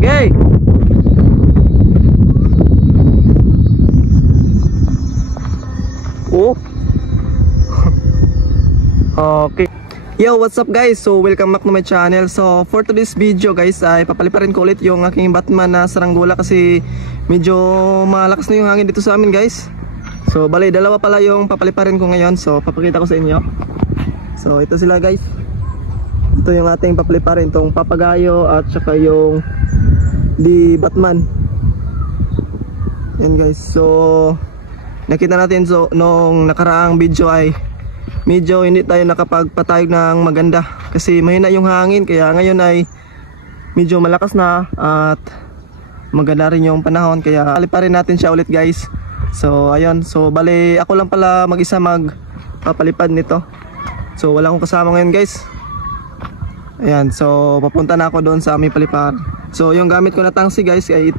Okay. Oh. Okay. Yo, what's up guys? So welcome back to my channel. So for today's video guys ay papaliparin ko ulit yung aking Batman na saranggola kasi medyo malakas na yung hangin dito sa amin guys. So bali dalawa pala yung papaliparin ko ngayon. So papakita ko sa inyo. So ito sila guys. Ito yung ating papaliparin, tong Papagayo at saka yung di Batman. Yan guys. So nakita natin nung nakaraang video ay medyo hindi tayo nakapagpatayog ng maganda kasi mahina yung hangin, kaya ngayon ay medyo malakas na at maganda rin yung panahon, kaya paliparin natin siya ulit guys. So ayun, so bali ako lang pala mag-isa magpapalipad nito. So wala akong kasama ngayon guys. Ayan, so papunta na ako doon sa aming palipar. So yung gamit ko na tangsi guys ay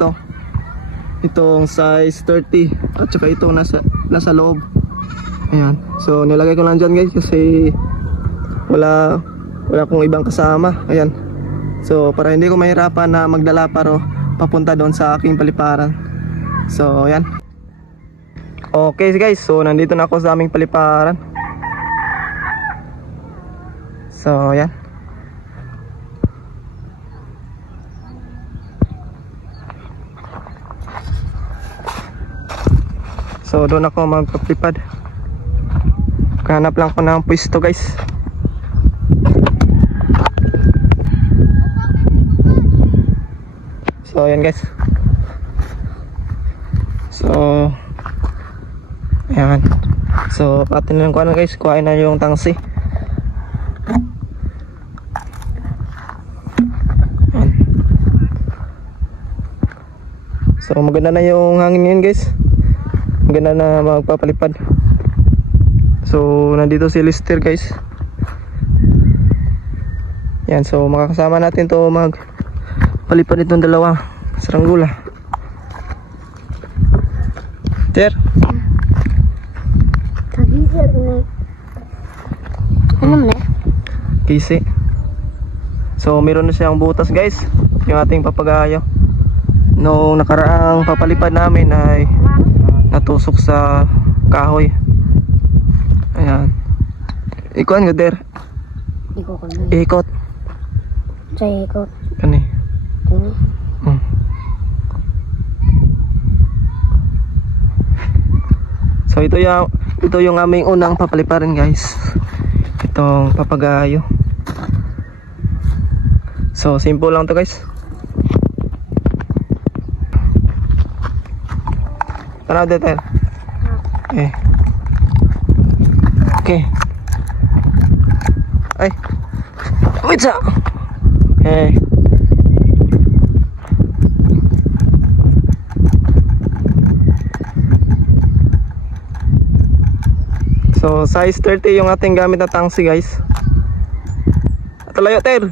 itong size 30 at saka itong nasa loob. Ayan, so nilagay ko lang dyan guys kasi wala akong ibang kasama. Ayan, so para hindi ko mahirapan na magdala pero papunta doon sa aking paliparan. So ayan. Okay guys, so nandito na ako sa aming paliparan. So ayan. So doon ako magpapalipad. Hanap lang ko ng pwesto guys. So ayan guys. So ayan. So patin lang ko na guys, kuhain na yung tangsi. Ayan. So maganda na yung hangin ngayon guys. Maganda na magpapalipad. So nandito si Lister guys. Yan, so makakasama natin to magpalipad itong dalawa saranggola. Ter. Ano na? Kisi. So meron na siyang butas guys, yung ating Papagayo. Nung nakaraang papalipad namin ay natusok sa kahoy. Ayan. Ikuan nga der. Ikot. Sa ikot. Kani. So ito yung aming unang papaliparin guys. Itong Papagayo. So simple lang to guys. Tanaw dito. Okay. Ay. Wait sa. Okay. So size 30 yung ating gamit na tangsi guys. At layo ter.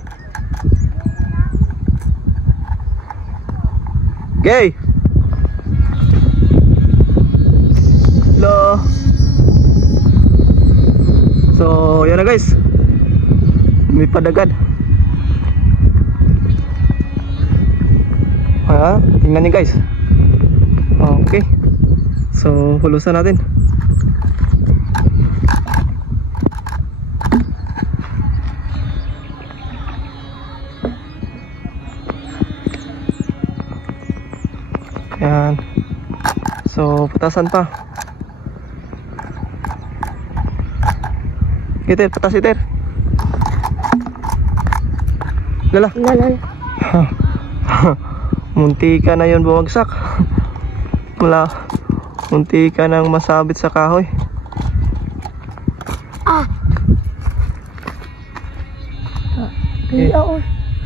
Okay. Hello. So yan na guys, may padagad. Tingnan niyo guys. Okay, so hulusan natin. Yan. So putasan pa. Iter, patas iter. Lala. Munti ka na yun bumagsak. Wala. Munti ka nang masabit sa kahoy.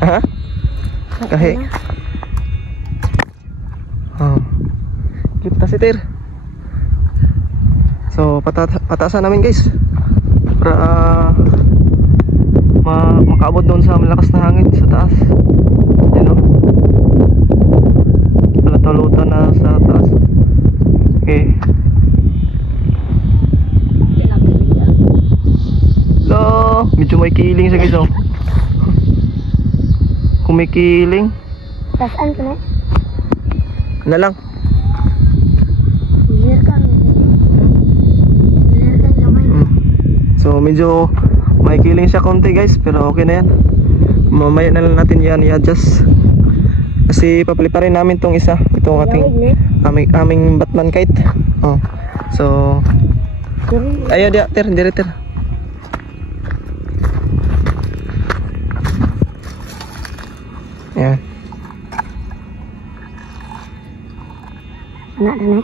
Ha? Kahe. Patas iter. So patasan namin guys. Para makaabot doon sa malakas na hangin sa taas. Yan o. Palatulutan na sa taas. Okay. Hello. Medyo may kiling sa guys o. Kumikiling. Tasaan ko na. Ano lang? Clear ka. Clear ka gamay. So medyo may kiling siya konti guys, pero okay na yan. Mamaya na lang natin yan i-adjust. Kasi papaliparin namin tong isa. Itong ating aming Batman kite. Oh. So ayo dia ter. Yan. Anak na.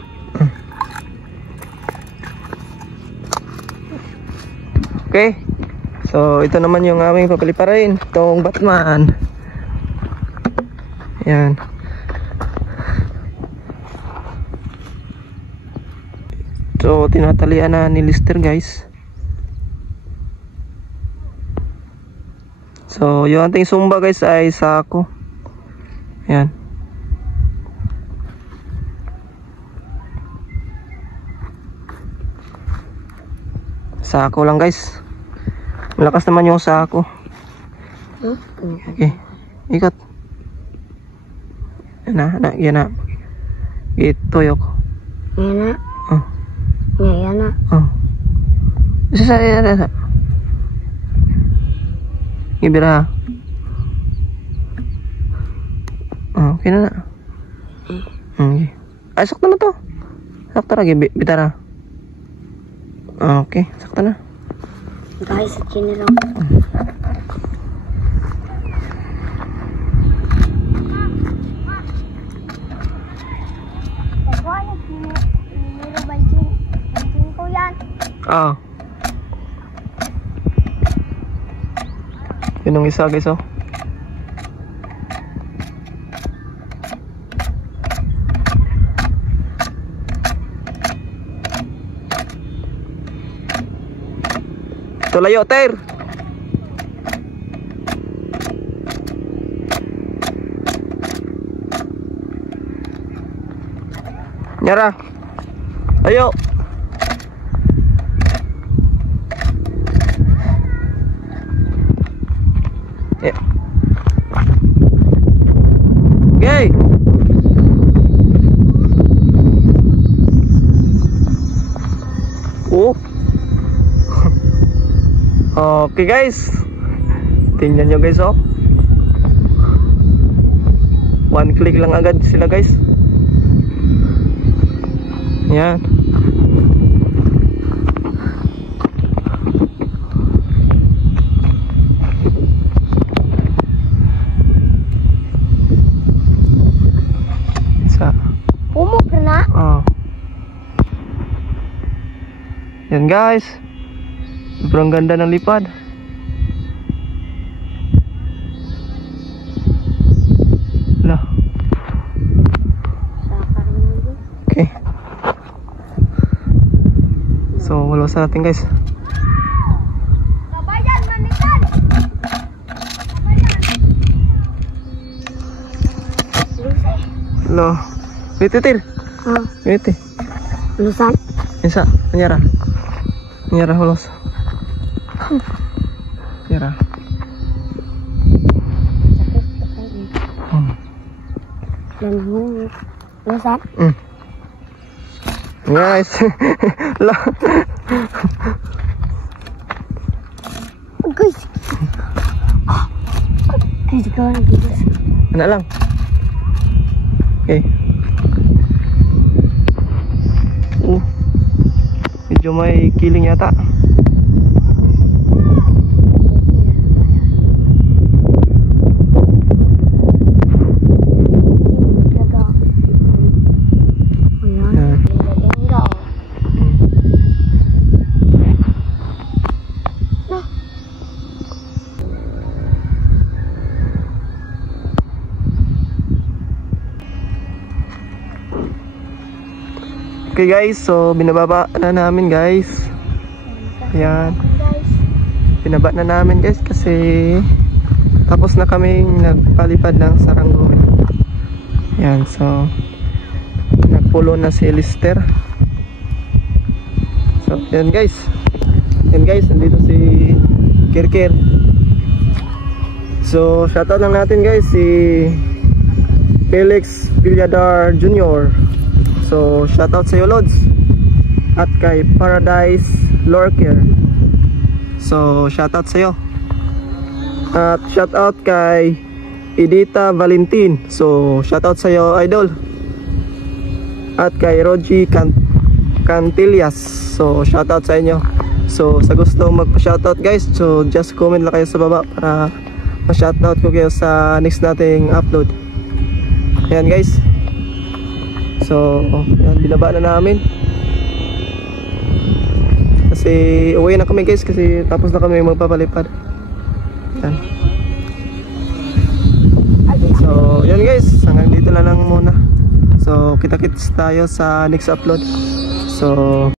Okay. So ito naman yung aming papaliparin, itong Batman. Yan. So tinatalian na ni Lister guys. So yung ating sumba guys ay sako. Yan. Sako lang guys. Malakas naman yung sako. Okay. Ikot. Yan na. Itoyok. Yan na. Oh. Yan na. Oh. Isa. Ibira. Oh, okay na. Okay. Ay, sakto na to. Sakto lagi, bitara. Okay, sakto na. Guys, sa chinero. Ah. Yun ang isa guys, oh. Tulayo, ter. Nyara. Ayo. Yeah. Okay. Oh. Okay guys. Tingnan nyo guys, oh. One click lang agad sila guys. Yan. Umok na. Oh. Yan guys. Sobrang ganda ng lipad. Lah. Okay. So, walawasan natin guys. Kabayan, manikan. Lo. Wait, tir. Wait. Lusan. Isa, nyara. Nyara holos. Nyara. Lusan. Guys. Lo. Guys. Guys, kawan guys. Anak lang. Okay. Medyo may kiling yata. Okay guys, so binababa na namin guys. Ayan. Binaba na namin guys kasi tapos na kaming nagpalipad ng saranggoy. Ayan, so nagpulo na si Lister. So ayan guys. Ayan guys, nandito si Kirkir. So shoutout lang natin guys si Felix Villadar Jr. So shoutout sa iyo Lods. At kay Paradise Lorker. So shoutout sa iyo. At shoutout kay Edita Valentin. So shoutout sa iyo idol. At kay Rogie Cantillas. So shoutout sa inyo. So sa gusto magpa-shoutout guys, so just comment lang kayo sa baba para ma-shoutout ko kayo sa next nating upload. Ayan guys. So yan, binaba na namin. Kasi uwi na kami guys kasi tapos na kami magpapalipad. Yan. So yan guys, hanggang dito na lang muna. So kita-kits tayo sa next upload. So